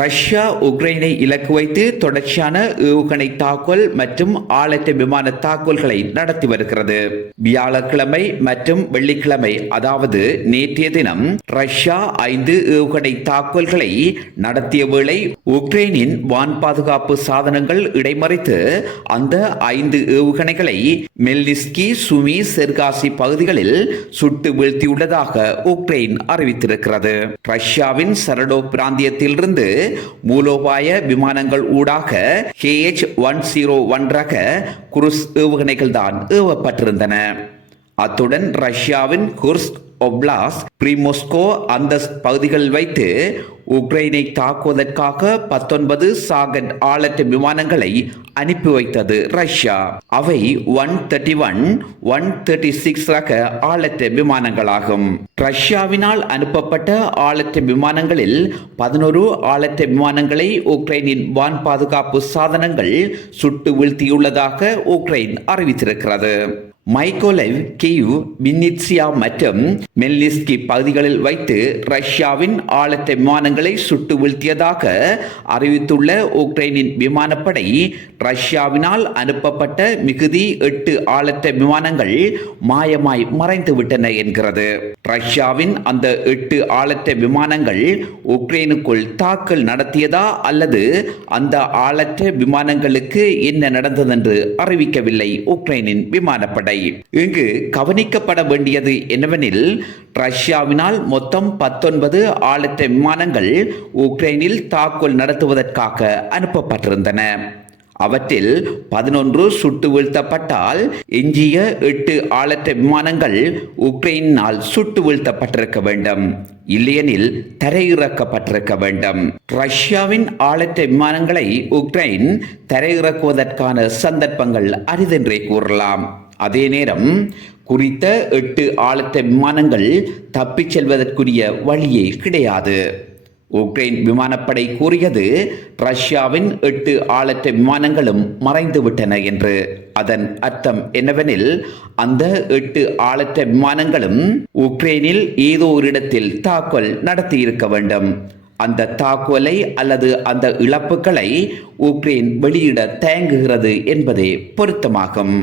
Russia உக்ரைனை இலக்கு வைத்து தொடர்ச்சியான ஏவுகணை தாக்குதல் மற்றும் ஆளற்ற விமான தாக்குதல்களை நடத்தி வருகிறது. வியாழக்கிழமை மற்றும் வெள்ளிக்கிழமை, அதாவது நேற்றைய தினம் ரஷ்யா 5 ஏவுகணை தாக்குதல்களை நடத்திய வேளை உக்ரைனின் வான் பாதுகாப்பு சாதனங்கள் இடைமறித்து அந்த 5 ஏவுகணைகளை மெல்னிஸ்கி, சுமி, செர்காசி பகுதிகளில் சுட்டு வீழ்த்தியுள்ளதாக உக்ரைன் அறிவித்திருக்கிறது. ரஷ்யாவின் சரடோ பிராந்தியத்திலிருந்து மூலோபாய விமானங்கள் ஊடாக KH-101 ரக குருஸ் ஏவுகணைகள் தான் ஏவப்பட்டிருந்தன. அத்துடன் ரஷ்யாவின் குர்ஸ்க் ஒப்லாஸ்ட், பிரிமோஸ்கோ அந்த பகுதிகளில் வைத்து உக்ரைனை தாக்குவதற்காக 19 சாகட் ஆளற்ற விமானங்களை அனுப்பி வைத்தது ரஷ்யா. அவை 131, 136 ரக ஆளற்ற விமானங்களாகும். ரஷ்யாவினால் அனுப்பப்பட்ட ஆளற்ற விமானங்களில் 11 ஆளற்ற விமானங்களை உக்ரைனின் வான் பாதுகாப்பு சாதனங்கள் சுட்டு வீழ்த்தியுள்ளதாக உக்ரைன் அறிவித்திருக்கிறது. மைக்கோலைவ், கீவ், வின்னிட்சியா மற்றும் மெல்னிஸ்கி பகுதிகளில் வைத்து ரஷ்யாவின் ஆளற்ற விமானங்களை சுட்டு வீழ்த்தியதாக அறிவித்துள்ள உக்ரைனின் விமானப்படை, ரஷ்யாவினால் அனுப்பப்பட்ட மிகுதி 8 ஆளற்ற விமானங்கள் மாயமாய் மறைந்துவிட்டன என்கிறது. ரஷ்யாவின் அந்த 8 ஆளற்ற விமானங்கள் உக்ரைனுக்குள் தாக்கல் நடத்தியதா அல்லது அந்த ஆளற்ற விமானங்களுக்கு என்ன நடந்ததென்று அறிவிக்கவில்லை உக்ரைனின் விமானப்படை. இங்கு கவனிக்கப்பட வேண்டியது என்னவெனில், ரஷ்யாவினால் மொத்தம் 19 ஆளற்ற விமானங்கள் உக்ரைனில் தாக்குதல் நடத்துவதற்காக அனுப்பப்பட்டிருந்தன. அவற்றில் 11 சுட்டு வீழ்த்தப்பட்டால் எஞ்சிய 8 ஆளற்ற விமானங்கள் உக்ரைனால் சுட்டு வீழ்த்தப்பட்டிருக்க வேண்டும், இல்லையெனில் தரையிறக்கப்பட்டிருக்க வேண்டும். ரஷ்யாவின் ஆளற்ற விமானங்களை உக்ரைன் தரையிறக்குவதற்கான சந்தர்ப்பங்கள் அரிதென்றே கூறலாம். அதே நேரம் குறித்த 8 ஆளற்ற விமானங்கள் தப்பிச் செல்வதற்குரிய வழியே கிடையாது. உக்ரைன் விமானப்படை கூறியது ரஷ்யாவின் 8 ஆளற்ற விமானங்களும் மறைந்துவிட்டன என்று. அதன் அர்த்தம் என்னவெனில், அந்த 8 ஆளற்ற விமானங்களும் உக்ரைனில் ஏதோ ஒரு இடத்தில் தாக்குதல் நடத்தியிருக்க வேண்டும். அந்த தாக்குதலை அல்லது அந்த இழப்புகளை உக்ரைன் வெளியிட தயங்குகிறது என்பதே பொருத்தமாகும்.